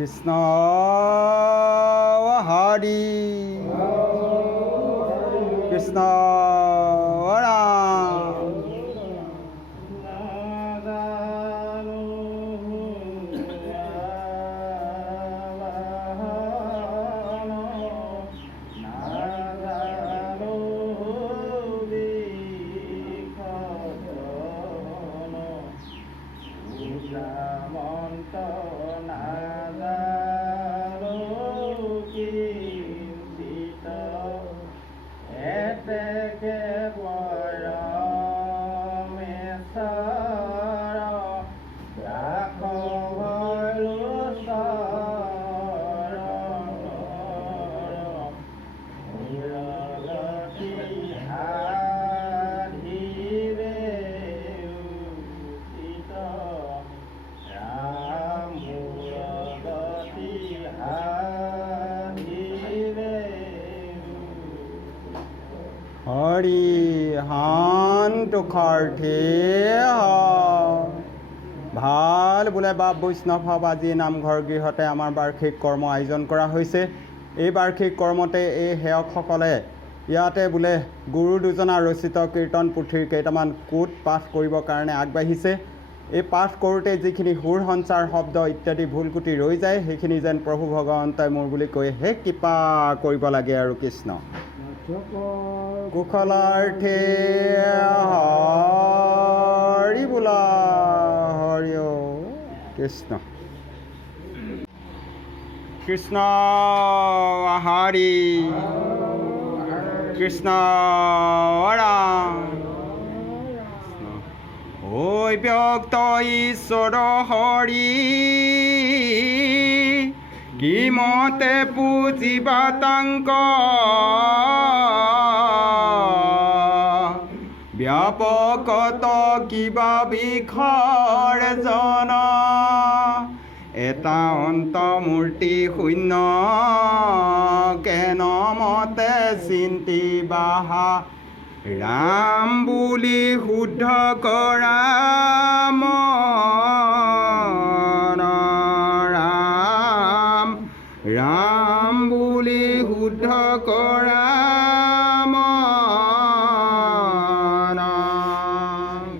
কৃষ্ণ হৰি কৃষ্ণ ৰাম হৰি শান্তোষাৰ্থে ভাল বোলে বাপ বৈষ্ণৱ হওক। আজি নামঘৰ গৃহতে আমাৰ বাৰ্ষিক কৰ্ম আয়োজন কৰা হৈছে। এই বাৰ্ষিক কৰ্মতে এই সেৱকসকলে ইয়াতে বোলে গুৰু দুজনা ৰচিত কীৰ্তন পুথিৰ কেইটামান কোট পাঠ কৰিবৰ কাৰণে আগবাঢ়িছে। এই পাঠ কৰোঁতে যিখিনি সুৰ সঞ্চাৰ শব্দ ইত্যাদি ভুল কুটি ৰৈ যায় সেইখিনি যেন প্ৰভু ভগৱন্তই মোৰ বুলি কৈ হে কৃপা কৰিব লাগে আৰু কৃষ্ণ কুশলাৰ্থে হৰি বোলা হৰি কৃষ্ণ কৃষ্ণ হৰি কৃষ্ণ ৰাম ঐ ব্যক্ত ঈশ্বৰ হৰি কি মতে পূজিবা তাংক ব্যাপকত কিবা বিষৰ জন এটা অন্তমূৰ্তি শূন্য কেন মতে চিন্তিবাহা ৰাম বুলি শুদ্ধ কৰা মন ৰাম বুলি শুদ্ধ কৰা মন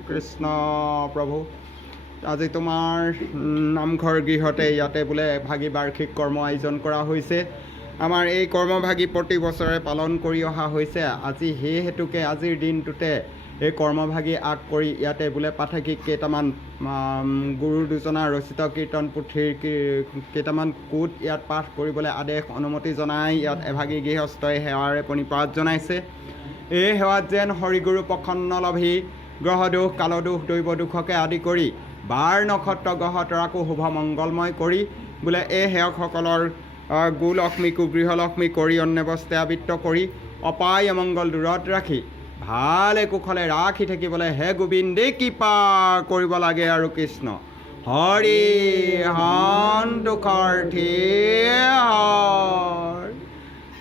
কৃষ্ণ প্ৰভু আজি তোমাৰ নামঘৰ গৃহতে ইয়াতে বোলে ভাগী বাৰ্ষিক কৰ্ম আয়োজন কৰা হৈছে। আমাৰ এই কৰ্মভাগী প্ৰতি বছৰে পালন কৰি অহা হৈছে। আজি সেই হেতুকে আজিৰ দিনটোতে এই কৰ্মভাগী আগ কৰি ইয়াতে বোলে পাঠকিক কেইটামান গুৰু দুজনা ৰচিত কীৰ্তন পুথিৰ কেইটামান কোট ইয়াত পাঠ কৰিবলৈ আদেশ অনুমতি জনাই ইয়াত এভাগী গৃহস্থই সেৱাৰে প্ৰণিপাত জনাইছে। এই সেৱাত যেন হৰিগুৰু প্ৰসন্ন লভি গ্ৰহ দোষ কালদোষ দৈৱ দুখকে আদি কৰি বাৰ নক্ষত্ৰ গ্ৰহ তৰাকো শুভ মংগলময় কৰি বোলে এই সেৱকসকলৰ গোলক্ষ্মীকো গৃহলক্ষ্মী কৰি অন্যৱস্থাই আবৃত্ত কৰি অপায় অমংগল দূৰত ৰাখি ভালে কুশলে ৰাখি থাকিবলৈ হে গোবিন্দে কৃপা কৰিব লাগে আৰু কৃষ্ণ হৰি শান্তোষাৰ্থে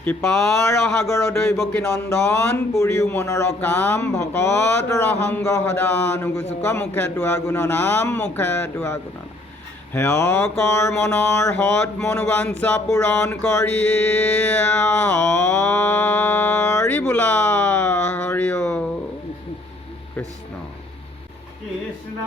কৃপাৰ সাগৰ দৈৱকী নন্দন পুৰীও মনৰ কাম ভকতৰ সংগ সদা নুগুচুক মুখে তোৱা গুণ নাম মুখে তোৱা গুণ নাম সেৱকৰ মনৰ সৎ মনোবাঞ্ছা পূৰণ কৰি হৰি বোলা Hari Krishna Krishna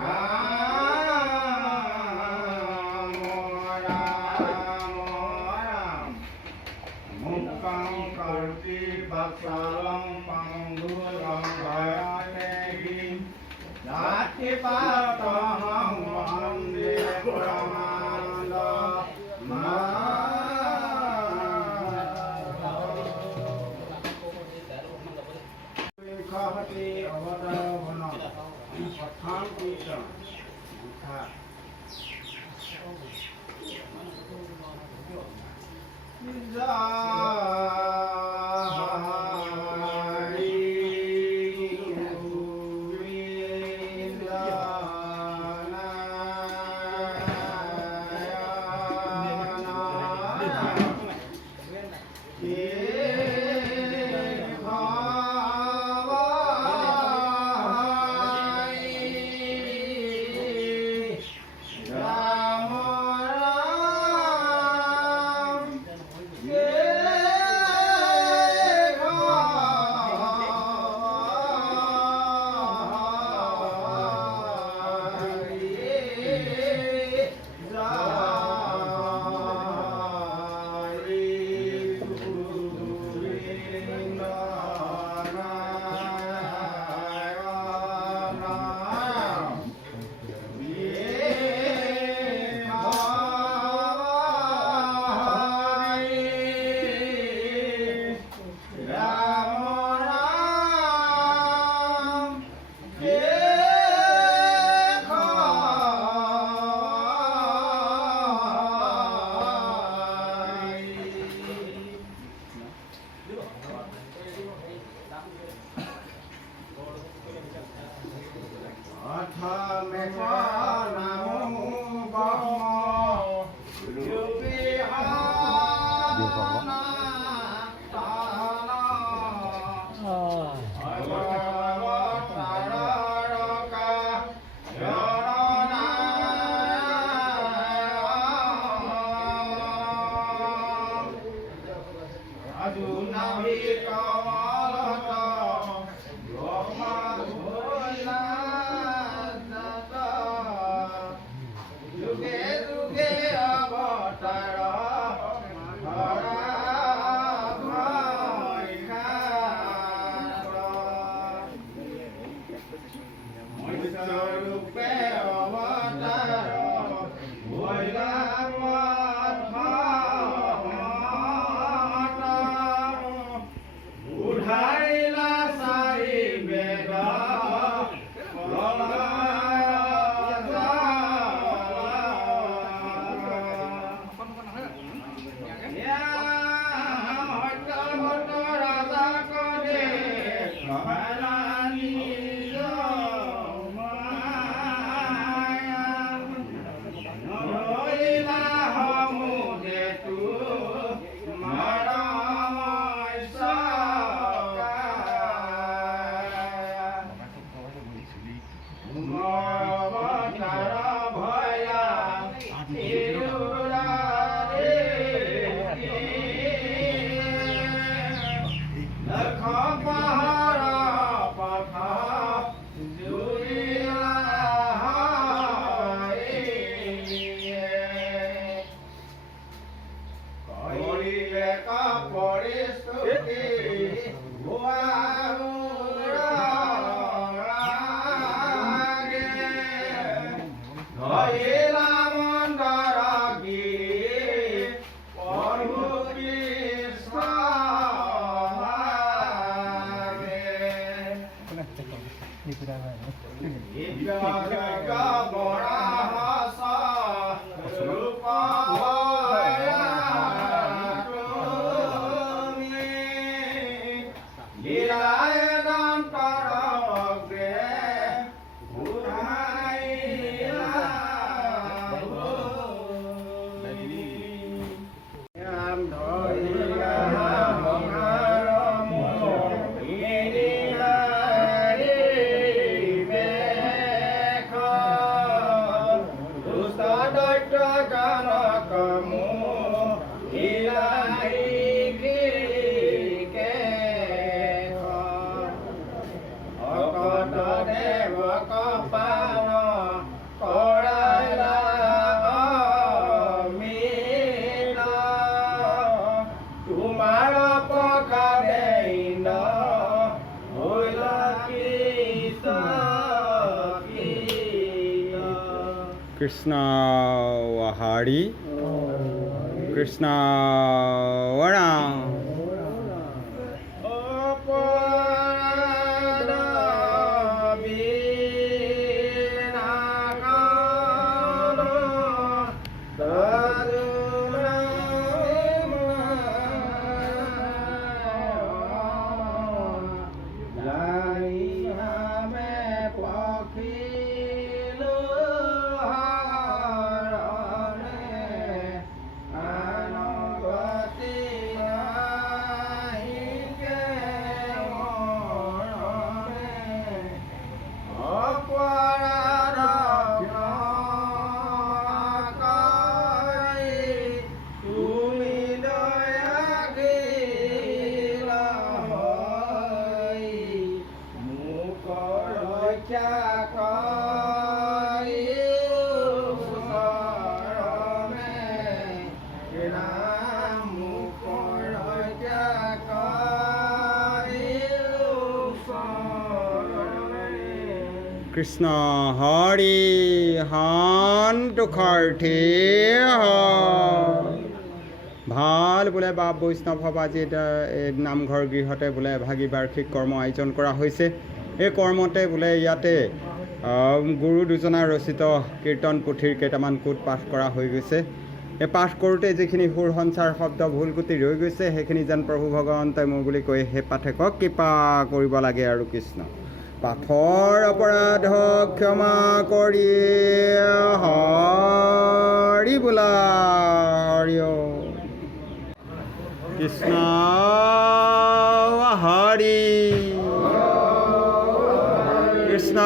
Hãy subscribe cho kênh Ghiền Mì Gõ để không bỏ lỡ Krishna Hari Krishna Varam Krishna Hari Hantukarthi ভাল বোলে বাপ বৈষ্ণৱ সভা আজি নামঘৰ গৃহতে বোলে ভাগী বাৰ্ষিক কৰ্ম আয়োজন কৰা হৈছে। এই কৰ্মতে বোলে ইয়াতে গুৰু দুজনা ৰচিত কীৰ্তন পুথিৰ কেইটামান কোট পাঠ কৰা হৈ গৈছে। এই পাঠ কৰোঁতে যিখিনি সুৰ সঞ্চাৰ শব্দ ভুল কুটি ৰৈ গৈছে সেইখিনি যেন প্ৰভু ভগৱন্তই মোৰ বুলি কৈ সেই পাঠকক কৃপা কৰিব লাগে আৰু কৃষ্ণ পাঠৰ অপৰাধ ক্ষমা কৰি হৰি বোলা হৰি কৃষ্ণ হৰি কৃষ্ণ